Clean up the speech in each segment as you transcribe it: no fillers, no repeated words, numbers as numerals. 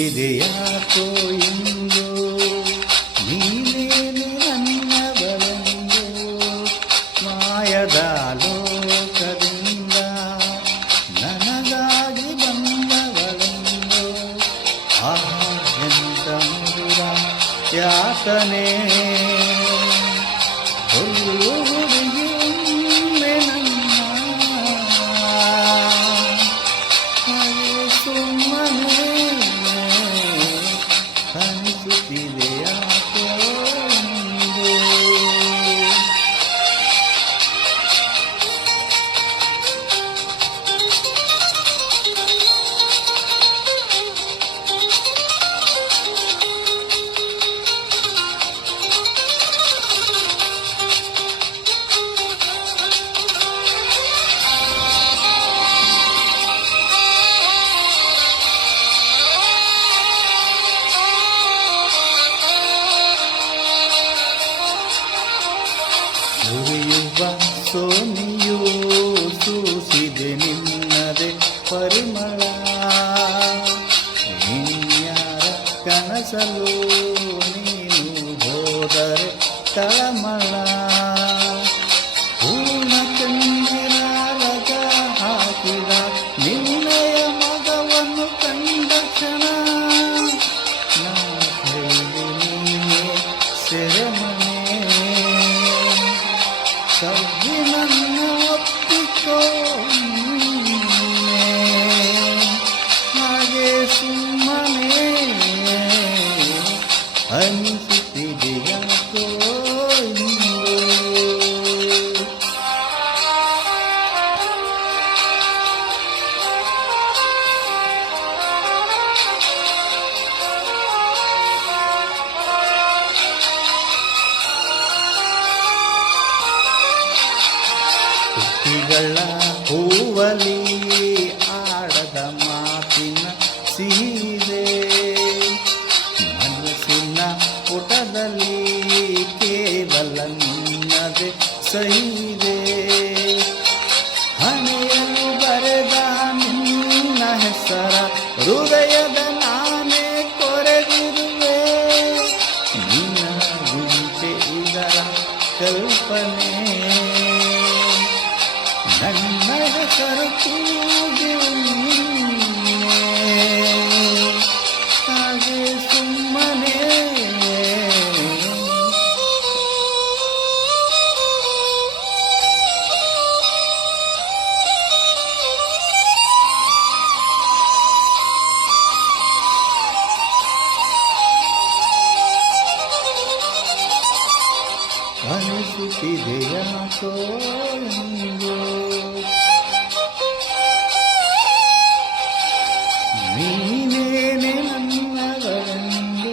ಅನಿಸುತ್ತಿದೆಯಾಕೋ ಇಂದು ನೀನೇನೆ ನನ್ನವಳೆಂದು ಮಾಯದ ಲೋಕದಿಂದ ನನಗಾಗಿ ಬಂದವಳೆಂದು ಆಹಾ ಎಂತ ಮಧುರ ಯಾತನೆ ಹುಡುಗಿಯೊಮ್ಮೆ ನನ್ನ ಹಾಗೆ ಸುಮ್ಮನೆ ಅನಿಸುತ್ತಿದೆಯಾಕೋ ಇಂದು. ಸುರಿಯುವ ಸೋನಿಯೂ ಸೂಸಿದೆ ನಿನ್ನದೆ ಪರಿಮಳ ಇನ್ಯಾರ ಕನಸಲು ನೀನು ಹೋದರೆ ತಳಮಳ ಪೂರ್ಣ ಚಂದಿರಾಲಗ ಹಾಕಿದ ನಿನ್ನೆಯ ಮಗವನ್ನು ಕಂಡ ಕ್ಷಣ ನಾ ಕೈಲಿ ನೀನೆ ಸೆರೆಮನೆ ಸವ್ವಿನನ್ನ ಒಪ್ಪಿಕೋ ಹಾಗೆ ಸುಮ್ಮನೆ ಅನಿಸುತ್ತಿದೆಯಾಕೋ ಇಂದು. ಕುಟ್ಟಿಗಳ ಹೂವಲಿ ಆಡದ ಮಾತಿನ ಸೀರೆ ಮನಸ್ಸಿನ ಪುಟದಲ್ಲಿ ಕೇವಲ ನಿನ್ನದೆ ಸೈದೆ ಹಣೆಯಲು ಬರೆದ ನಿನ್ನ ಹೆಸರ ಹೃದಯದ ನಾನೇ ಕೊರೆದಿರುವೆ ನಿನ್ನ ಗುಂಟೆ ಇದರ ಕಲ್ಪನೆ ನನ್ನ ಹೆಸರು ಕೂಗಿ ಹಾಗೆ ಸುಮ್ಮನೆ ಅನಿಸುತ್ತಿದೆಯಾಕೋ ಇಂದು. ನೀನೇನೆ ನನ್ನವಳೆಂದು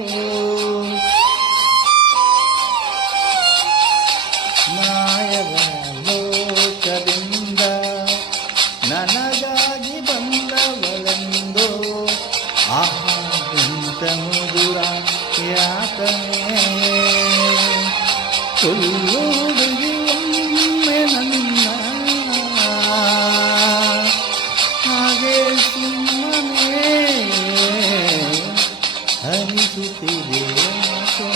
ಮಾಯದ ಲೋಕದಿಂದ ನನಗಾಗಿ ಬಂದವಳೆಂದು ಆಹಾ ಎಂತ ಮಧುರ ಯಾತನೆ ಹುಡುಗಿಯೊಮ್ಮೆ ನನ್ನ ಹಾಗೆ ಸುಮ್ಮನೆ ಅನಿಸುತ್ತಿದೆಯಾಕೋ